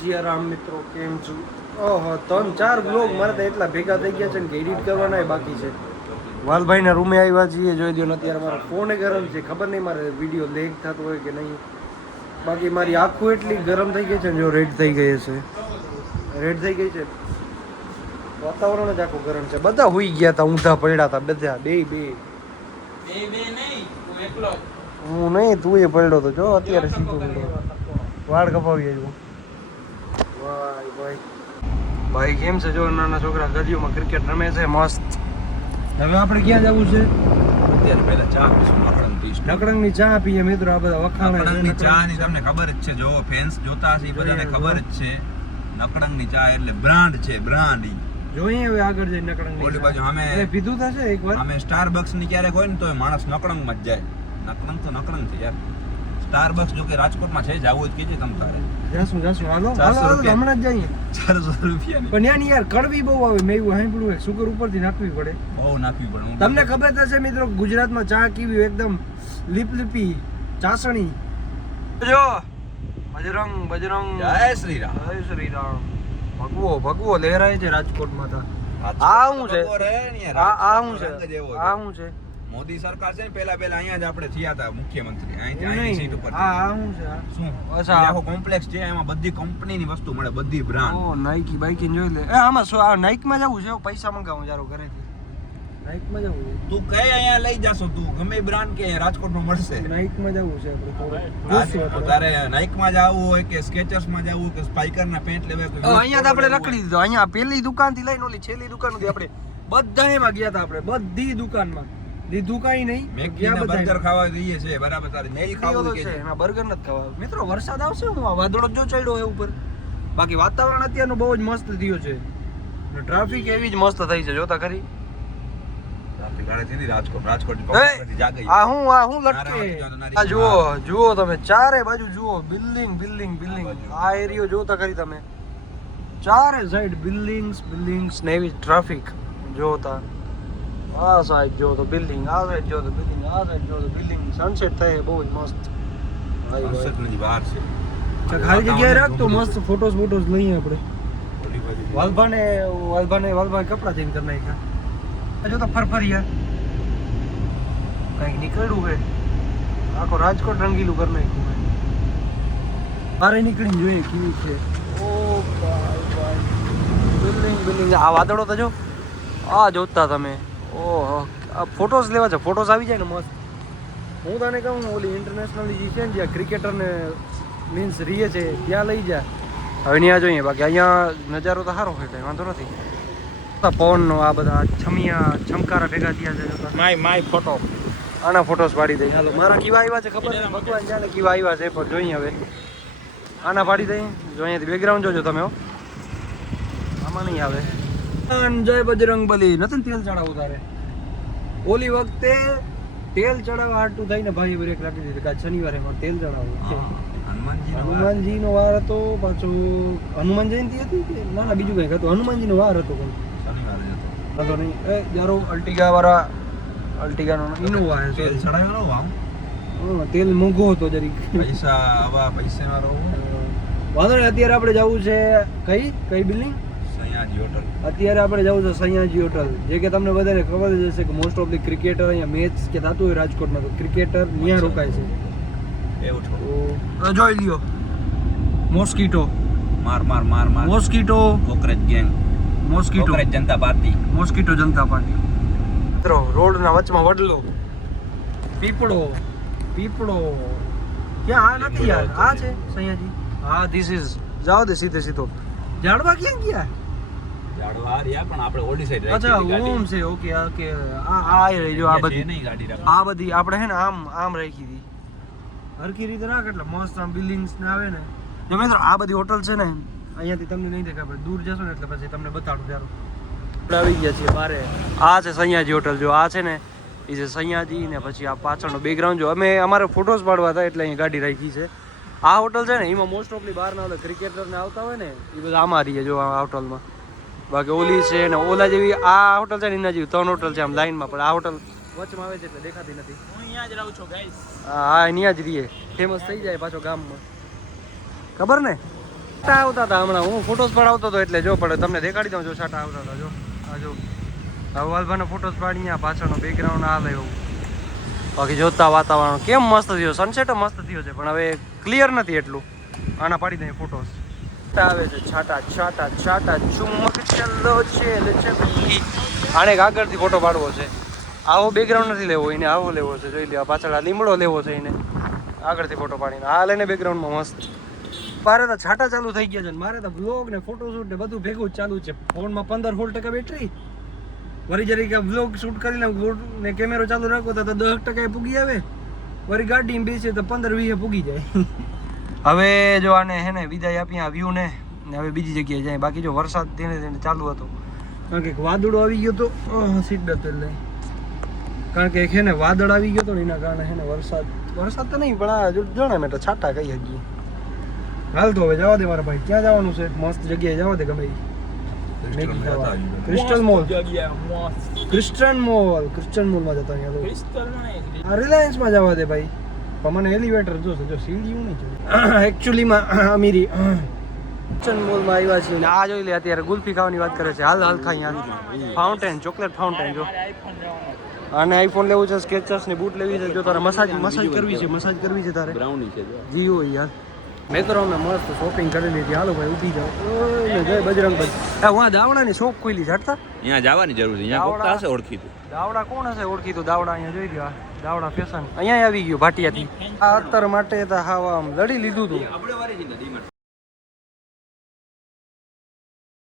સિયારામ મિત્રો કેમ છો? ઓહો 3-4 બ્લોગ મારે તો એટલા ભેગા થઈ ગયા છે ને કે એડિટ કરવાના બાકી છે. વાલભાઈના રૂમે આવ્યા છીએ, જોઈ દો ને અત્યારે મારો ફોન ગરમ છે, ખબર નહીં મારે વિડીયો લેગ થતો હોય કે નહીં. બાકી મારી આંખો એટલી ગરમ થઈ ગઈ છે ને, જો રેડ થઈ ગઈ છે, રેડ થઈ ગઈ છે. વાતાવરણ જ આખું ગરમ છે. બધા હુઈ ગયા હતા, ઊંધા પડ્યા હતા બધા, બે નહીં હું નહીં, તું એ પડ્યો તો જો અત્યારે સીધો પડ્યો, વાળ કપાવી આવ્યો. ભાઈ કેમ છે? જો નાના છોકરા ગલીઓમાં ક્રિકેટ રમે છે મસ્ત. હવે આપણે ક્યાં જવું છે? અત્યારે પહેલા ચા પીશું, નકડંગની ચા પીએ મિત્રો. આ બધા વખાણ નકડંગની ચા ની તમને ખબર જ છે, જો ફેન્સ જોતા હશે બધાને ખબર જ છે. નકડંગની ચા એટલે બ્રાન્ડ છે, બ્રાન્ડ. જોઈએ હવે આગળ જઈ નકડંગની ઓલી બાજુ અમે પીધું થશે એકવાર. અમે સ્ટારબક્સ ની ક્યારેક હોય ને તો માણસ નકડંગમાં જ જાય. નકડંગ તો નકડંગ છે યાર. સ્ટારબક્સ જો કે રાજકોટમાં છે, જાવું જ કીજે તમ તારે. જાસું હાલો હમણાં જ જઈએ. 400 રૂપિયા પણ યાની યાર કડવી બહુ આવે. મેં એવું સાંભળ્યું સુગર ઉપરથી નાખવી પડે. બહુ નાખવી પડે. તમને ખબર થશે મિત્રો ગુજરાતમાં ચા કેવી એકદમ લીપલીપી ચાસણી. જો બજરંગ જય શ્રી રામ. જય શ્રી રામ. ભગવો લહેરાય છે રાજકોટમાં. આ શું છે? આ શું છે? મોદી સરકાર છે ને, પેલા અહીંયા જ આપણે થયા હતા મુખ્યમંત્રી. અહીંની સીટ ઉપર. શું છે? શું? અચ્છા, આખો કોમ્પ્લેક્સ છે, એમાં બધી કંપનીની વસ્તુ મળે, બધી બ્રાન્ડ. ઓ નાઈકી બાઈકી જોઈ લે. આમાં શું આ નાઈકમાં જવું છે? પૈસા મંગાવું જારો ઘરેથી. નાઈકમાં જવું છે. તું કઈ અહીંયા લઈ જાશો? તું ગમે બ્રાન્ડ કે રાજકોટમાં મળશે. નાઈકમાં જવું છે આપણે. તારે નાઈકમાં જવું હોય કે સ્કેચર્સમાં જવું હોય કે સ્પાઈકરના પેન્ટ લેવા કોઈ અહીંયા તો આપણે રખડી દીધો. અહીંયા પેલી દુકાનથી લઈને ઓલી છેલ્લી દુકાન સુધી આપણે બધા એમાં ગયા હતા. આપણે બધી દુકાનમાં લીધું કાઈ નહીં. મેકડીના બર્ગર ખાવા જઈએ છે, બરાબર. તારે નહીં ખાવું છે એમાં બર્ગર નથી ખાવા. મિત્રો વરસાદ આવશે, હું આ વાદળો જો ચડ્યો હોય ઉપર. બાકી વાતાવરણ અત્યારનું બહુ જ મસ્ત થયો છે. ટ્રાફિક એવી જ મસ્ત થઈ છે, જોતા ખરી. ટ્રાફિક ગાડી થી રાજકોટ આ હું લટકે. આ જુઓ તમે, ચારે બાજુ જુઓ, બિલ્ડિંગ. આ એરિયો જોતા ખરી તમે, ચારે સાઈડ બિલ્ડિંગ્સ ને એવી ટ્રાફિક જોતા. આ સાઈડ જો તો બિલ્ડિંગ, આ સાઈડ જો તો બિલ્ડિંગ, આ સાઈડ જો તો બિલ્ડિંગ. સનસેટ થાય બહુ જ મસ્ત. સનસેટની બહાર છે. ખાલી જગ્યાએ રાખ તો મસ્ત ફોટોસ લઈએ આપણે. વાલભાઈ કપડા ચેન્જ કરી નાખ્યા. જો તો ફરફરિયા કંઈક નીકળ્યું છે. આખો રાજકોટ રંગીલું કરી નાખ્યું છે. બારે નીકળીને જોઈએ કેવી છે. ઓ ભાઈ બિલ્ડિંગ. આ વાદળો તો જો, આ જોતા તમે. ઓહો, આ ફોટોસ લેવા છે. ફોટોસ આવી જાય ને મસ્ત. હું તને કહું, ઓલી ઇન્ટરનેશનલ જે છે ને, જ્યાં ક્રિકેટરને મીન્સ રીએ છે ત્યાં લઈ જા. હવે ત્યાં જોઈએ. બાકી અહીંયા નજારો તો સારો હોય, કંઈ વાંધો નથી. પવનનો આ બધા છમકારા ભેગા થયા છે. My photo. આના ફોટોસ પાડી દઈએ. હાલો, મારા કેવા આવ્યા છે ખબર નથી, ભગવાન જાણે કેવા આવ્યા છે, પણ જોઈએ હવે. આના પાડી દઈએ. જો અહીંયાથી બેકગ્રાઉન્ડ જોજો તમે. આમાં નહીં આવે. જય બજરંગબલી. નથી તેલ ચડાવવું તારે. ઓલી વખતે તેલ ચડાવવા હાટું થઈને ભાઈ બ્રેક રાખી દીધી. કાલ શનિવારે તેલ ચડાવવું. હનુમાનજીનો વાર હતો પાછો. હનુમાન જયંતિ હતી કે ના બીજું કંઈક હતું. હનુમાનજીનો વાર હતો કોઈ શનિવારે હતો. વાંધો નહીં. જારો અલ્ટિગા વાળા, અલ્ટિગાનો ઇનોવા તેલ ચડાવવાનો આમ. તેલ મોંઘો હતો જરીક. પૈસા આવા પૈસા વાળો વાંધો નહીં. અત્યારે આપણે જવું છે કઈ બિલ્ડિંગ? સયાજી હોટલ. અત્યારે આપણે જવું છે સયાજી હોટલ. જે કે તમને બધાને ખબર જ હશે કે મોસ્ટ ઓફ ધી ક્રિકેટર અહીંયા મેચ કે થતું હોય રાજકોટમાં, તો ક્રિકેટર ત્યાં રોકાય છે. એવું તો જોઈ લ્યો. મોસ્કીટો માર મોસ્કીટો કોકરેજ ગેંગ, મોસ્કીટો જનતા પાર્ટી, મોસ્કીટો જનતા પાર્ટી. મિત્રો રોડના વચમાં વડલો, પીપળો ક્યાં? આ નથી યાર, આ છે સયાજી. હા ધીસ ઇઝ. જાઓ દે સીધો. ઝાડવા ક્યાં ગયા? ઝાડવા રહ્યા પણ આપણે ઓલી સાઈડ. અચ્છા ઓમ છે. ઓકે આ રહી જો. આ બધી નહીં ગાડી રાખ. આ બધી આપણે હે ને આમ રાખી હતી હરકી રીતે રાખ, એટલે મસ્ત આમ બિલ્ડિંગ્સ ને આવે ને. જો મિત્રો આ બધી હોટલ છે ને, અહીંયાથી તમને નહીં દેખાય, પણ દૂર જશો ને એટલે પછી તમને બતાડું. ત્યારે આપણે આવી ગયા છીએ બારે. આ છે સયાજી હોટલ. જો આ છે ને, એ છે સયાજી. ને પછી આ પાછળનો બેકગ્રાઉન્ડ જો. અમારે ફોટોસ પાડવા હતા એટલે અહીંયા ગાડી રાખી છે. આ હોટલ છે ને, એમાં મોસ્ટ ઓફલી બહારના ઓલા ક્રિકેટરને આવતા હોય ને, એ બધા આમાં રહીએ જો આ હોટલમાં. બાકી ઓલી છે ને ઓલા જેવી આ હોટલ છે ને, એના જેવી 3 હોટલ છે આમ લાઈનમાં, પણ આ હોટલ વચમાં આવે છે એટલે દેખાતી નથી. હું અહીંયા જ રહું છું ગાઈસ. હા અહીંયા જ રહીએ. ફેમસ થઈ જાય પાછો ગામમાં, ખબર ને. છાટા આવતા હતા હમણાં હું ફોટોસ પડાવતો હતો એટલે જો પડે તમને દેખાડી દઉં જો છાટા આવતા હતા જો આ જો હવાલભાઈનો ફોટોસ પાડી આ પાછળનો બેકગ્રાઉન્ડ આ લે એવું બાકી જોતા વાતાવરણ કેમ મસ્ત થયો સનસેટ મસ્ત થયો છે પણ હવે ક્લિયર નથી એટલું આના પાડી દઈએ ફોટોસ આવે છે છાટા છાટા છાટા ચુમક ચલો છેલ ચબલી આને આગળથી ફોટો પાડવો છે આવો બેકગ્રાઉન્ડ નથી લેવો એને આવો લેવો છે જોઈ લ્યો પાછળ આ લીમડો લેવો છે એને આગળથી ફોટો પાડીને આ લઈને બેકગ્રાઉન્ડમાં મસ્ત મારે તો છાટા ચાલુ થઈ ગયા છે મારે તો બ્લોગ ને ફોટોશૂટ ને બધું ભેગું જ ચાલુ છે ફોનમાં 15-16% બેટરી વળી જરીક બ્લોગ શૂટ કરીને ને કેમેરો ચાલુ રાખો તો 10% પૂગી આવે વળી ગાડીમાં બેસે તો 15-20 પૂગી જાય હવે જો આને હે ને વિદાય આપી આ વ્યૂ ને હવે બીજી જગ્યાએ જાય બાકી જો વરસાદ ધીરે ધીરે ચાલુ હતો કારણ કે વાદળો આવી ગયો તો સીટ બેલ્ટ લઈ કારણ કે હે ને વાદળ આવી ગયો તો એના કારણે હે ને વરસાદ તો નહીં પણ આ જોણે મેં તો છાટા કહી શકીએ હાલ તો હવે જવા દે મારા ભાઈ ક્યાં જવાનું છે મસ્ત જગ્યાએ જવા દે ગમે ક્રિસ્ટલ મોલ ક્રિસ્ટન મોલમાં જતા અહીંયા રિલાયન્સમાં જવા દે ભાઈ પણ મને એલિવેટર જોશે જો સીડીયું નહીં જોઈએ એકચ્યુઅલીમાં અમીરી ક્રિસ્ટન મોલમાં આવ્યા છીએ આ જોઈ લે અત્યારે ગુલ્ફી ખાવાની વાત કરે છે હાલ ખાઈ આવી ફાઉન્ટેન ચોકલેટ ફાઉન્ટેન જો અને આઈફોન લેવું છે સ્કેચર્સ ની બૂટ લેવી છે જો તારે મસાજ કરવી છે તારે બ્રાઉની છે જી હોય યાર મિત્રો અમે મસ્ત શોપિંગ કરી લીધી હાલો ભાઈ ઊભી જાઓ ઓય જય બજરંગભાઈ આ વાં દાવડાની શોપ ખોલી છે હટતા અહીંયા જવાની જરૂર છે અહીંયા કોકતા હશે ઓળખીતું દાવડા કોણ હશે ઓળખીતું દાવડા અહીંયા જોઈ ગયો દાવડા ફેશન અહીંયા આવી ગયું ભાટિયાથી આ અત્તર માટે તો હાવ આમ લડી લીધું હતું આપણે વારી છે ડીમાર્ટ